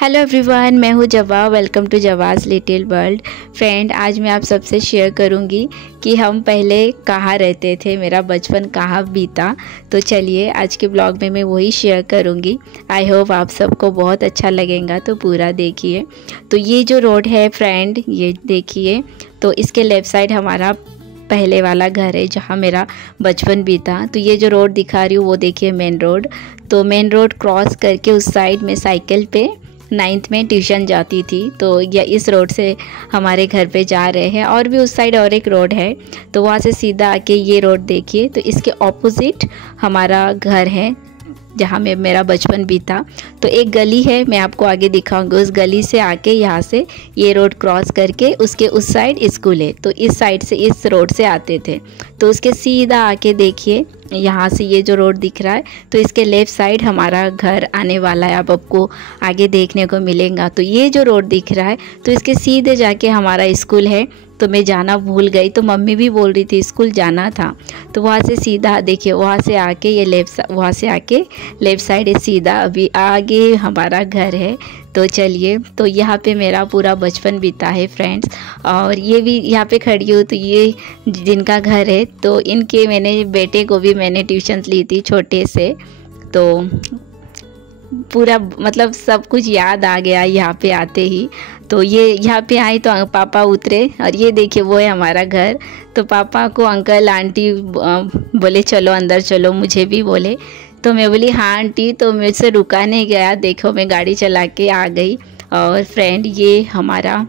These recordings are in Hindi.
हेलो एवरीवन, मैं हूँ Jawa. Welcome to Jawa's little world. Friend, आज मैं आप सबसे शेयर करूँगी कि हम पहले कहाँ रहते थे, मेरा बचपन कहाँ बीता। तो चलिए आज के ब्लॉग में मैं वही शेयर करूँगी। आई होप आप सबको बहुत अच्छा लगेगा, तो पूरा देखिए। तो ये जो रोड है फ्रेंड, ये देखिए, तो इसके लेफ़्ट साइड हमारा पहले वाला घर है जहाँ मेरा बचपन बीता। तो ये जो रोड दिखा रही हूँ वो देखिए मेन रोड। तो मेन रोड क्रॉस करके उस साइड में साइकिल पे 9th में ट्यूशन जाती थी। तो या इस रोड से हमारे घर पे जा रहे हैं, और भी उस साइड और एक रोड है, तो वहाँ से सीधा आके ये रोड देखिए। तो इसके ऑपोजिट हमारा घर है जहाँ में मेरा बचपन बीता। तो एक गली है, मैं आपको आगे दिखाऊंगी। उस गली से आके यहाँ से ये रोड क्रॉस करके उसके उस साइड स्कूल है। तो इस साइड से इस रोड से आते थे। तो उसके सीधा आके देखिए, यहाँ से ये जो रोड दिख रहा है, तो इसके लेफ़्ट साइड हमारा घर आने वाला है। अब आपको आगे देखने को मिलेगा। तो ये जो रोड दिख रहा है, तो इसके सीधे जाके हमारा स्कूल है। तो मैं जाना भूल गई, तो मम्मी भी बोल रही थी स्कूल जाना था। तो वहाँ से सीधा देखिए, वहाँ से आके ये वहाँ से आके लेफ़्ट साइड सीधा अभी आगे हमारा घर है। तो चलिए, तो यहाँ पे मेरा पूरा बचपन बीता है फ्रेंड्स। और ये भी यहाँ पे खड़ी हूँ, तो ये जिनका घर है, तो इनके मैंने बेटे को भी मैंने ट्यूशन ली थी छोटे से। तो पूरा मतलब सब कुछ याद आ गया यहाँ पे आते ही। तो ये यहाँ पे आई तो पापा उतरे, और ये देखिए वो है हमारा घर। तो पापा को अंकल आंटी बोले चलो अंदर चलो, मुझे भी बोले। तो मैं बोली हाँ आंटी, तो मुझसे रुका नहीं गया। देखो मैं गाड़ी चला के आ गई। और फ्रेंड, ये हमारा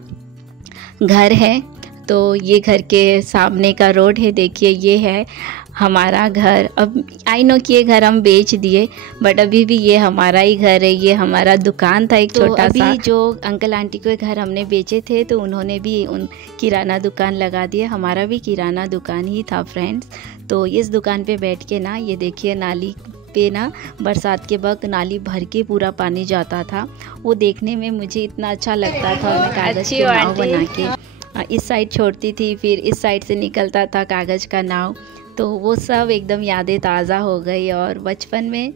घर है। तो ये घर के सामने का रोड है, देखिए ये है हमारा घर। अब आई नो कि ये घर हम बेच दिए, बट अभी भी ये हमारा ही घर है। ये हमारा दुकान था एक छोटा सा। अभी जो अंकल आंटी को घर हमने बेचे थे, तो उन्होंने भी उन किराना दुकान लगा दिया। हमारा भी किराना दुकान ही था फ्रेंड्स। तो इस दुकान पे बैठ के ना, ये देखिए नाली पे ना बरसात के वक्त नाली भर के पूरा पानी जाता था। वो देखने में मुझे इतना अच्छा लगता था। मैं कागज़ के नाव बना के इस साइड छोड़ती थी, फिर इस साइड से निकलता था कागज़ का नाव। तो वो सब एकदम यादें ताज़ा हो गई। और बचपन में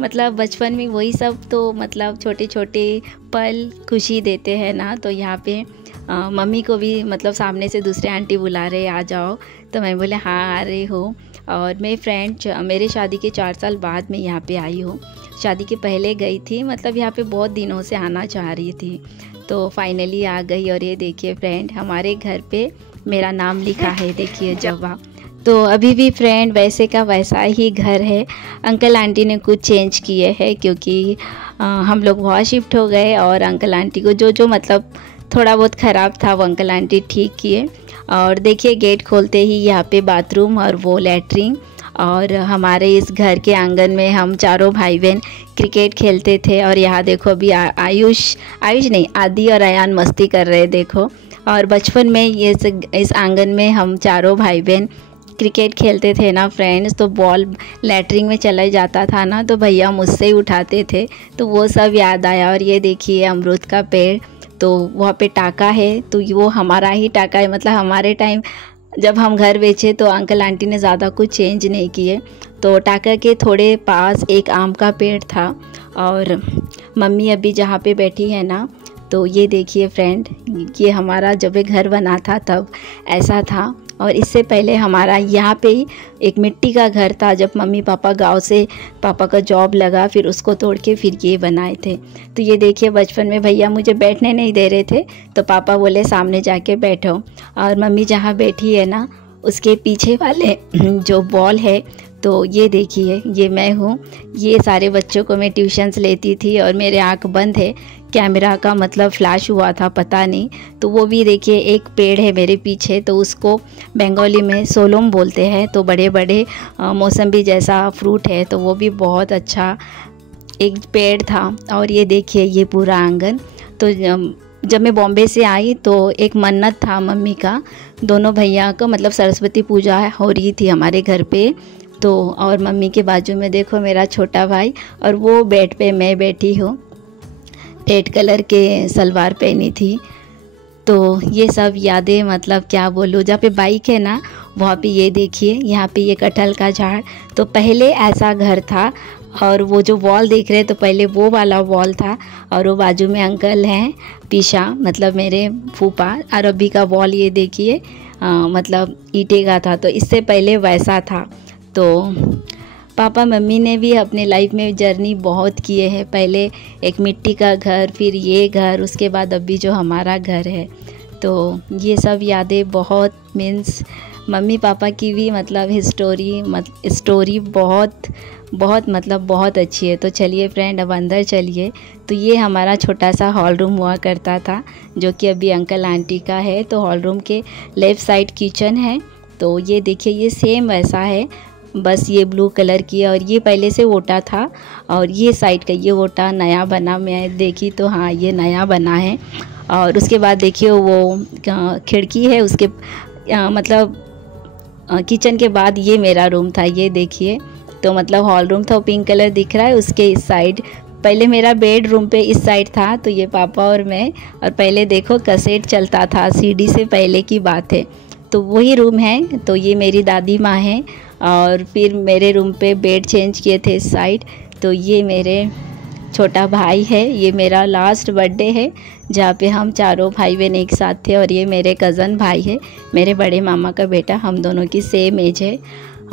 मतलब बचपन में वही सब, तो मतलब छोटे छोटे पल खुशी देते हैं ना। तो यहाँ पे मम्मी को भी मतलब सामने से दूसरे आंटी बुला रहे आ जाओ, तो मैं बोले हाँ आ रही हूँ। और मैं फ्रेंड मेरे शादी के 4 साल बाद में यहाँ पे आई हूँ। शादी के पहले गई थी, मतलब यहाँ पे बहुत दिनों से आना चाह रही थी, तो फाइनली आ गई। और ये देखिए फ्रेंड, हमारे घर पे मेरा नाम लिखा है, देखिए जवा। तो अभी भी फ्रेंड वैसे का वैसा ही घर है। अंकल आंटी ने कुछ चेंज किए हैं, क्योंकि हम लोग वहाँ शिफ्ट हो गए। और अंकल आंटी को जो मतलब थोड़ा बहुत ख़राब था, वो अंकल आंटी ठीक किए। और देखिए गेट खोलते ही यहाँ पे बाथरूम और वो लैट्रिन। और हमारे इस घर के आंगन में हम चारों भाई बहन क्रिकेट खेलते थे। और यहाँ देखो अभी आयुष नहीं, आदि और अयान मस्ती कर रहे देखो। और बचपन में ये इस आंगन में हम चारों भाई बहन क्रिकेट खेलते थे ना फ्रेंड्स। तो बॉल लैट्रिन में चला जाता था ना, तो भैया मुझसे ही उठाते थे। तो वो सब याद आया। और ये देखिए अमरूद का पेड़, तो वहाँ पे टाका है, तो वो हमारा ही टाका है। मतलब हमारे टाइम जब हम घर बेचे, तो अंकल आंटी ने ज़्यादा कुछ चेंज नहीं किए। तो टाका के थोड़े पास एक आम का पेड़ था। और मम्मी अभी जहाँ पे बैठी है ना, तो ये देखिए फ्रेंड, ये हमारा जब ये घर बना था तब ऐसा था। और इससे पहले हमारा यहाँ पे ही एक मिट्टी का घर था। जब मम्मी पापा गांव से, पापा का जॉब लगा, फिर उसको तोड़ के फिर ये बनाए थे। तो ये देखिए बचपन में भैया मुझे बैठने नहीं दे रहे थे, तो पापा बोले सामने जाके बैठो। और मम्मी जहाँ बैठी है ना, उसके पीछे वाले जो बॉल है, तो ये देखिए ये मैं हूँ। ये सारे बच्चों को मैं ट्यूशन्स लेती थी। और मेरे आँख बंद है, कैमरा का मतलब फ्लैश हुआ था पता नहीं। तो वो भी देखिए एक पेड़ है मेरे पीछे, तो उसको बंगाली में सोलम बोलते हैं। तो बड़े बड़े मौसम्बी जैसा फ्रूट है, तो वो भी बहुत अच्छा एक पेड़ था। और ये देखिए ये पूरा आंगन। तो जब मैं बॉम्बे से आई, तो एक मन्नत था मम्मी का, दोनों भैया को मतलब सरस्वती पूजा हो रही थी हमारे घर पे। तो और मम्मी के बाजू में देखो मेरा छोटा भाई, और वो बेड पे मैं बैठी हूँ, रेड कलर के सलवार पहनी थी। तो ये सब यादें मतलब क्या बोलूँ। जहाँ पे बाइक है ना, वहाँ पे ये देखिए, यहाँ पे ये कटहल का झाड़। तो पहले ऐसा घर था, और वो जो वॉल देख रहे हैं तो पहले वो वाला वॉल था, और वो बाजू में अंकल हैं पीछा, मतलब मेरे फूफा। और अभी का वॉल ये देखिए मतलब ईंटे का था, तो इससे पहले वैसा था। तो पापा मम्मी ने भी अपने लाइफ में जर्नी बहुत किए हैं, पहले एक मिट्टी का घर, फिर ये घर, उसके बाद अभी जो हमारा घर है। तो ये सब यादें बहुत मीन्स मम्मी पापा की भी मतलब स्टोरी बहुत मतलब बहुत अच्छी है। तो चलिए फ्रेंड, अब अंदर चलिए। तो ये हमारा छोटा सा हॉल रूम हुआ करता था, जो कि अभी अंकल आंटी का है। तो हॉल रूम के लेफ़्ट साइड किचन है। तो ये देखिए ये सेम वैसा है, बस ये ब्लू कलर की है, और ये पहले से ओटा था। और ये साइड का ये ओटा नया बना, मैं देखी तो हाँ ये नया बना है। और उसके बाद देखिए वो खिड़की है उसके मतलब किचन के बाद ये मेरा रूम था, ये देखिए। तो मतलब हॉल रूम था, पिंक कलर दिख रहा है। उसके इस साइड पहले मेरा बेड रूम पे इस साइड था, तो ये पापा और मैं। और पहले देखो कैसेट चलता था, सीडी से पहले की बात है। तो वही रूम है। तो ये मेरी दादी माँ है। और फिर मेरे रूम पे बेड चेंज किए थे इस साइड। तो ये मेरे छोटा भाई है, ये मेरा लास्ट बर्थडे है जहाँ पे हम चारों भाई बहन एक साथ थे। और ये मेरे कज़न भाई है, मेरे बड़े मामा का बेटा, हम दोनों की सेम एज है।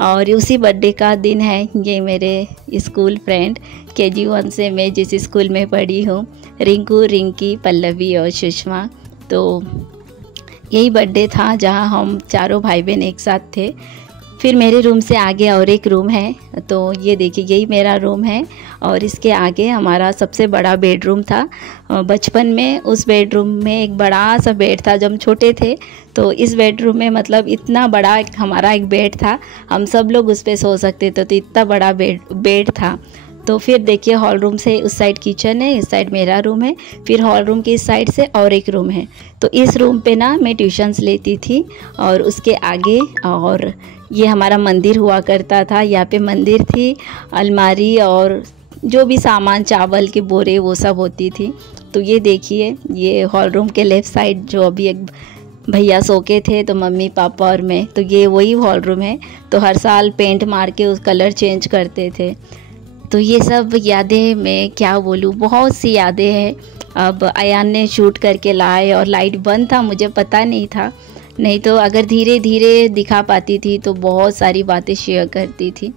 और उसी बर्थडे का दिन है। ये मेरे स्कूल फ्रेंड KG 1 से मैं जिस स्कूल में पढ़ी हूँ, रिंकू, रिंकी, पल्लवी और सुषमा। तो यही बर्थडे था जहाँ हम चारों भाई बहन एक साथ थे। फिर मेरे रूम से आगे और एक रूम है। तो ये देखिए यही मेरा रूम है, और इसके आगे हमारा सबसे बड़ा बेडरूम था। बचपन में उस बेडरूम में एक बड़ा सा बेड था जब हम छोटे थे। तो इस बेडरूम में मतलब इतना बड़ा हमारा एक बेड था, हम सब लोग उस पर सो सकते थे। तो इतना बड़ा बेड था। तो फिर देखिए हॉल रूम से उस साइड किचन है, इस साइड मेरा रूम है, फिर हॉल रूम के इस साइड से और एक रूम है। तो इस रूम पे ना मैं ट्यूशन्स लेती थी। और उसके आगे और ये हमारा मंदिर हुआ करता था। यहाँ पे मंदिर थी, अलमारी और जो भी सामान, चावल के बोरे, वो सब होती थी। तो ये देखिए ये हॉल रूम के लेफ़्ट साइड जो अभी एक भैया सो के थे, तो मम्मी पापा और मैं, तो ये वही हॉल रूम है। तो हर साल पेंट मार के उस कलर चेंज करते थे। तो ये सब यादें मैं क्या बोलूँ, बहुत सी यादें हैं। अब अयान ने शूट करके लाए, और लाइट बंद था, मुझे पता नहीं था, नहीं तो अगर धीरे धीरे दिखा पाती थी तो बहुत सारी बातें शेयर करती थी।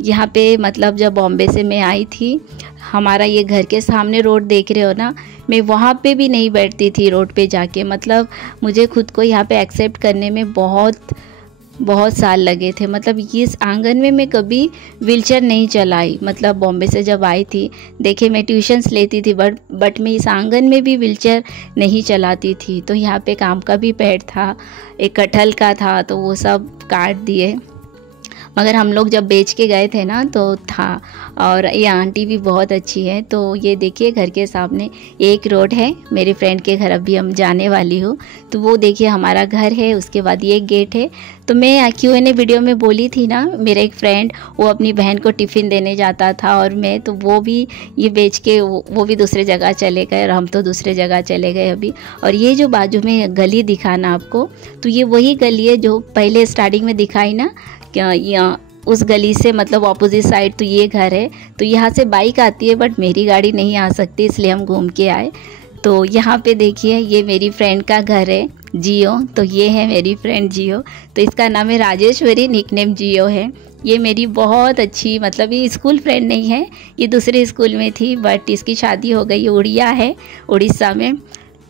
यहाँ पे मतलब जब बॉम्बे से मैं आई थी, हमारा ये घर के सामने रोड देख रहे हो ना, मैं वहाँ पे भी नहीं बैठती थी रोड पे जाके। मतलब मुझे खुद को यहाँ पे एक्सेप्ट करने में बहुत साल लगे थे। मतलब इस आंगन में मैं कभी व्हीलचेयर नहीं चलाई। मतलब बॉम्बे से जब आई थी, देखे मैं ट्यूशन्स लेती थी, बट मैं इस आंगन में भी व्हीलचेयर नहीं चलाती थी। तो यहाँ पे काम का भी पेड़ था, एक कटहल का था, तो वो सब काट दिए। मगर हम लोग जब बेच के गए थे ना तो था। और ये आंटी भी बहुत अच्छी है। तो ये देखिए घर के सामने एक रोड है, मेरे फ्रेंड के घर अभी हम जाने वाली हूँ। तो वो देखिए हमारा घर है, उसके बाद ये गेट है। तो मैं Q&A वीडियो में बोली थी ना, मेरा एक फ्रेंड वो अपनी बहन को टिफ़िन देने जाता था, और मैं तो वो भी ये बेच के वो भी दूसरे जगह चले गए, और हम तो दूसरे जगह चले गए अभी। और ये जो बाजू में गली दिखाना आपको, तो ये वही गली है जो पहले स्टार्टिंग में दिखाई ना, क्या उस गली से मतलब ऑपोजिट साइड तो ये घर है। तो यहाँ से बाइक आती है, बट मेरी गाड़ी नहीं आ सकती, इसलिए हम घूम के आए। तो यहाँ पे देखिए ये मेरी फ्रेंड का घर है, जियो। तो ये है मेरी फ्रेंड जियो। तो इसका नाम है राजेश्वरी, निकनेम जियो है। ये मेरी बहुत अच्छी, मतलब ये स्कूल फ्रेंड नहीं है, ये दूसरे स्कूल में थी, बट इसकी शादी हो गई, उड़िया है, उड़ीसा में।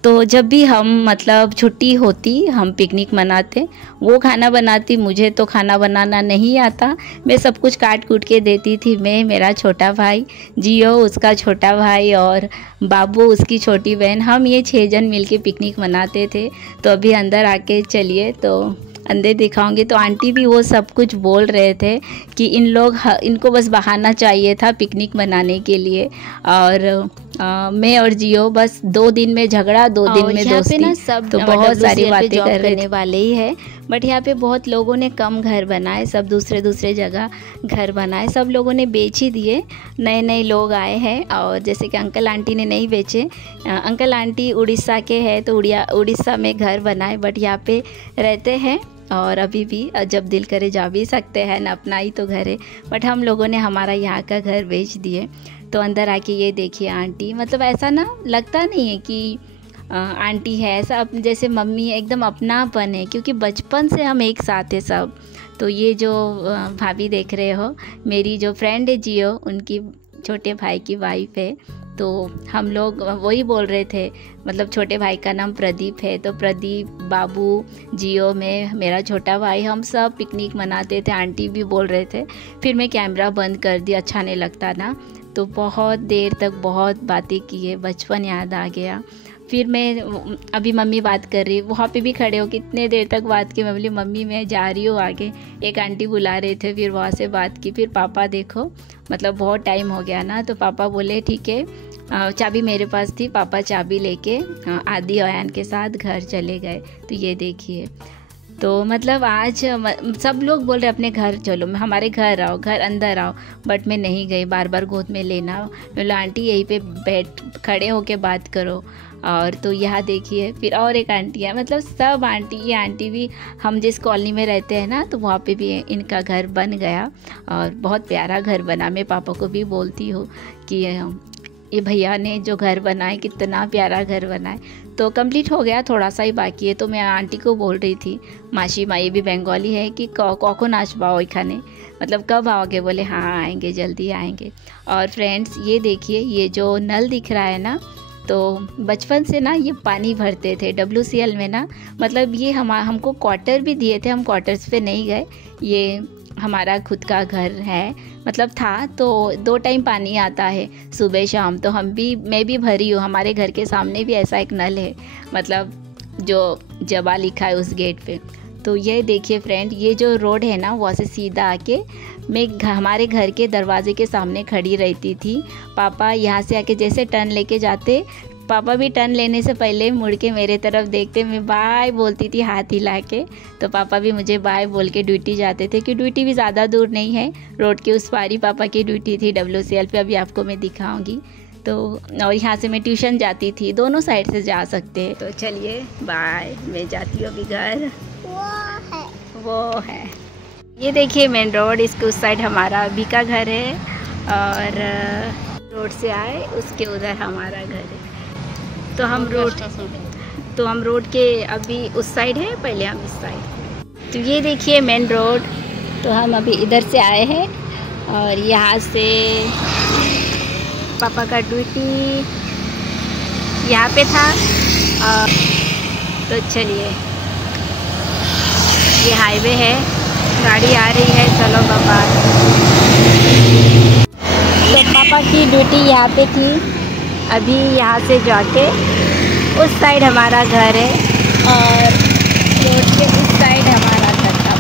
तो जब भी हम मतलब छुट्टी होती हम पिकनिक मनाते, वो खाना बनाती। मुझे तो खाना बनाना नहीं आता, मैं सब कुछ काट कूट के देती थी। मैं, मेरा छोटा भाई जियो, उसका छोटा भाई, और बाबू उसकी छोटी बहन, हम ये 6 जन मिलके पिकनिक मनाते थे। तो अभी अंदर आके चलिए तो अंदर दिखाऊंगी। तो आंटी भी वो सब कुछ बोल रहे थे कि इनको बस बहाना चाहिए था पिकनिक मनाने के लिए। और मैं और जियो बस 2 दिन में झगड़ा, 2 दिन में दोस्ती ना, सब तो बहुत सारी बातें करने वाले ही है। बट यहाँ पे बहुत लोगों ने कम घर बनाए, सब दूसरे जगह घर बनाए, सब लोगों ने बेच ही दिए। नए लोग आए हैं, और जैसे कि अंकल आंटी ने नहीं बेचे। अंकल आंटी उड़ीसा के हैं, तो उड़ीसा में घर बनाए, बट यहाँ पे रहते हैं। और अभी भी जब दिल करे जा भी सकते हैं ना, अपना ही तो घर है। बट हम लोगों ने हमारा यहाँ का घर बेच दिए। तो अंदर आके ये देखिए आंटी, मतलब ऐसा ना लगता नहीं है कि आंटी है, ऐसा जैसे मम्मी है, एकदम अपनापन है, क्योंकि बचपन से हम एक साथ हैं सब। तो ये जो भाभी देख रहे हो, मेरी जो फ्रेंड है जियो, उनकी छोटे भाई की वाइफ है। तो हम लोग वही बोल रहे थे, मतलब छोटे भाई का नाम प्रदीप है, तो प्रदीप, बाबू, जियो में मेरा छोटा भाई, हम सब पिकनिक मनाते थे। आंटी भी बोल रहे थे, फिर मैं कैमरा बंद कर दिया, अच्छा नहीं लगता ना। तो बहुत देर तक बहुत बातें किए, बचपन याद आ गया। फिर मैं अभी मम्मी बात कर रही, वहाँ पे भी खड़े हो कितने देर तक बात की। मैं बोली मम्मी मैं जा रही हूँ आगे, एक आंटी बुला रहे थे, फिर वहाँ से बात की। फिर पापा देखो, मतलब बहुत टाइम हो गया ना, तो पापा बोले ठीक है, चाबी मेरे पास थी, पापा चाबी लेके आदि अयान के साथ घर चले गए। तो ये देखिए, तो मतलब आज सब लोग बोल रहे अपने घर चलो, हमारे घर आओ, घर अंदर आओ, बट मैं नहीं गई, बार बार गोद में लेना। बोला आंटी यहीं पे बैठ खड़े होके बात करो। और तो यहाँ देखिए फिर और एक आंटी है, मतलब सब आंटी, ये आंटी भी हम जिस कॉलोनी में रहते हैं ना, तो वहाँ पे भी इनका घर बन गया और बहुत प्यारा घर बना। मैं पापा को भी बोलती हूँ कि ये भैया ने जो घर बनाए कितना प्यारा घर बनाए। तो कंप्लीट हो गया, थोड़ा सा ही बाकी है। तो मैं आंटी को बोल रही थी, मासी माँ, ये भी बंगाली है, कि कौन आसबाओ एखाने, मतलब कब आओगे? बोले हाँ आएंगे, जल्दी आएंगे। और फ्रेंड्स ये देखिए, ये जो नल दिख रहा है ना, तो बचपन से ना ये पानी भरते थे WCL में ना, मतलब ये हमको क्वार्टर भी दिए थे, हम क्वार्टर्स पे नहीं गए, ये हमारा खुद का घर है, मतलब था। तो 2 टाइम पानी आता है, सुबह शाम। तो मैं भी भरी हूँ, हमारे घर के सामने भी ऐसा एक नल है, मतलब जो जबा लिखा है उस गेट पे। तो ये देखिए फ्रेंड, ये जो रोड है ना, वहाँ से सीधा आके मैं हमारे घर के दरवाजे के सामने खड़ी रहती थी। पापा यहाँ से आके जैसे टर्न लेके जाते, पापा भी टर्न लेने से पहले मुड़ के मेरे तरफ देखते, मैं बाय बोलती थी हाथ हिला के। तो पापा भी मुझे बाय बोल के ड्यूटी जाते थे, कि ड्यूटी भी ज़्यादा दूर नहीं है, रोड के उस पार ही पापा की ड्यूटी थी WCL पे, अभी आपको मैं दिखाऊंगी। तो और यहाँ से मैं ट्यूशन जाती थी, दोनों साइड से जा सकते हैं। तो चलिए बाय, मैं जाती हूँ अभी घर। वो है ये देखिए मेन रोड, इसके उस साइड हमारा अभी का घर है, और रोड से आए उसके उधर हमारा घर है। तो हम रोड के अभी उस साइड है, पहले हम इस साइड। तो ये देखिए मेन रोड, तो हम अभी इधर से आए हैं, और यहाँ से पापा का ड्यूटी यहाँ पे था। तो चलिए, ये हाईवे है, गाड़ी आ रही है, चलो पापा। तो पापा की ड्यूटी यहाँ पे थी, अभी यहाँ से जाके उस साइड हमारा घर है, और रोड के इस साइड हमारा घर था।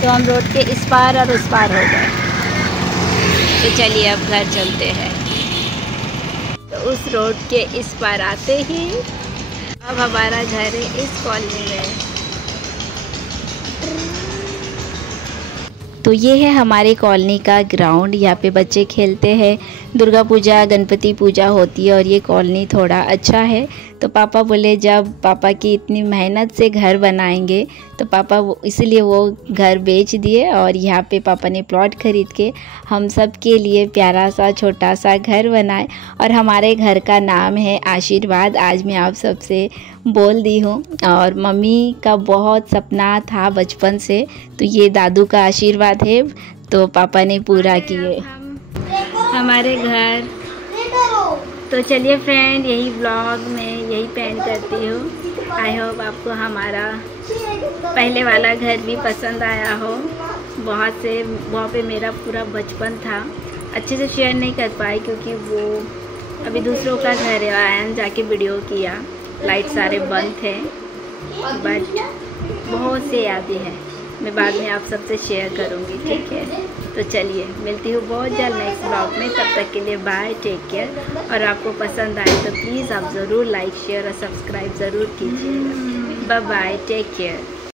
तो हम रोड के इस पार और उस पार हो गए। तो चलिए अब घर चलते हैं। तो उस रोड के इस पार आते ही अब हमारा घर है इस कॉलोनी में। तो ये है हमारे कॉलोनी का ग्राउंड, यहाँ पे बच्चे खेलते हैं, दुर्गा पूजा, गणपति पूजा होती है, और ये कॉलोनी थोड़ा अच्छा है। तो पापा बोले जब पापा की इतनी मेहनत से घर बनाएंगे, तो पापा इसलिए वो घर बेच दिए, और यहाँ पे पापा ने प्लॉट खरीद के हम सब के लिए प्यारा सा छोटा सा घर बनाए, और हमारे घर का नाम है आशीर्वाद। आज मैं आप सबसे बोल दी हूँ, और मम्मी का बहुत सपना था बचपन से, तो ये दादू का आशीर्वाद है, तो पापा ने पूरा किए हमारे घर। तो चलिए फ्रेंड, यही ब्लॉग में यही पेंट करती हूँ। आई होप आपको हमारा पहले वाला घर भी पसंद आया हो। वहाँ पे मेरा पूरा बचपन था, अच्छे से शेयर नहीं कर पाई क्योंकि वो अभी दूसरों का घर है। आयन जाके वीडियो किया, लाइट सारे बंद थे, बट बहुत से यादें हैं, मैं बाद में आप सबसे शेयर करूँगी, ठीक है। तो चलिए मिलती हूँ बहुत जल्द नेक्स्ट ब्लॉग में, तब तक के लिए बाय, टेक केयर। और आपको पसंद आए तो प्लीज़ आप ज़रूर लाइक, शेयर और सब्सक्राइब ज़रूर कीजिएगा। Bye bye, take care.